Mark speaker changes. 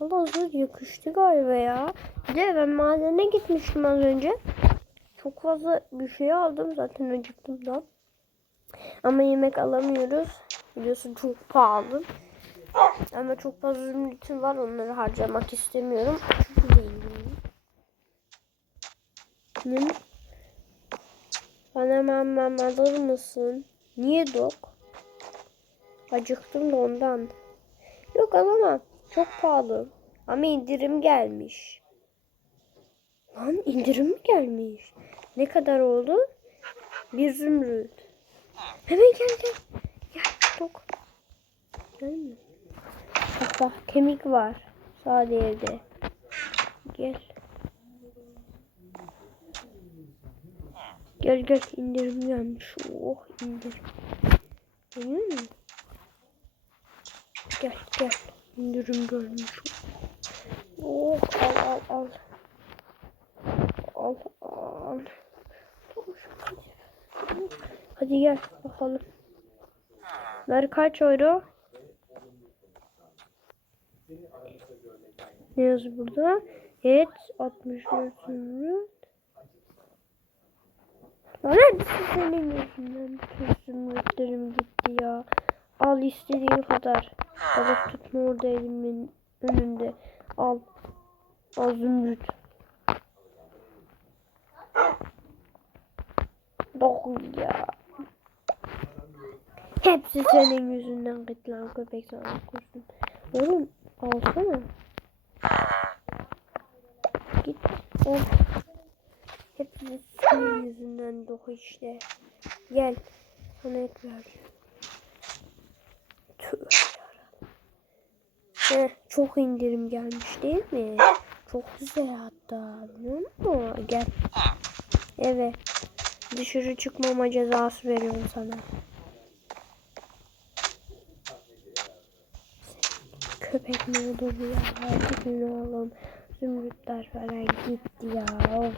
Speaker 1: Allah zor yakıştı galiba ya. Bir de ben madene gitmiştim az önce. Çok fazla bir şey aldım zaten acıktım da. Ama yemek alamıyoruz. Biliyorsun çok pahalı. Ama çok fazla zümrütüm var. Onları harcamak istemiyorum. Çünkü zenginim. Ne? Bana mamam alır mısın? Niye dok? Acıktım da ondan. Yok alamam. Çok pahalı. Ama indirim gelmiş. Lan indirim mi gelmiş? Ne kadar oldu? Bir zümrüt. Hemen gel gel. Gel dok. Gel mi? Bak bak kemik var. Sade evde. Gel. Gel gel indirim gelmiş. Oh indirim. Gel gel. İndirim görmüş. Oh al al al. Al al. Hadi gel bakalım. Ver kaç euro? Ne yazıyor burada? Evet 64 zümrüt. Lan senin yüzünden bütün gitti ya. Al istediğin kadar. Balık tutma orada elimin önünde. Al. Al zümrüt. Dokun ya. Hepsi senin yüzünden gitti lan köpek sana kursun. Oğlum alsana. Git. Al. Hepsi senin yüzünden doku işte. Gel. Sana et. Çok indirim gelmiş değil mi? Çok güzel hatta. Biliyor musun? Gel. Evet. Dışarı çıkmama cezası veriyorum sana. Köpek mi olur ya? Gün oğlum. Zümrütler falan gitti ya. Of.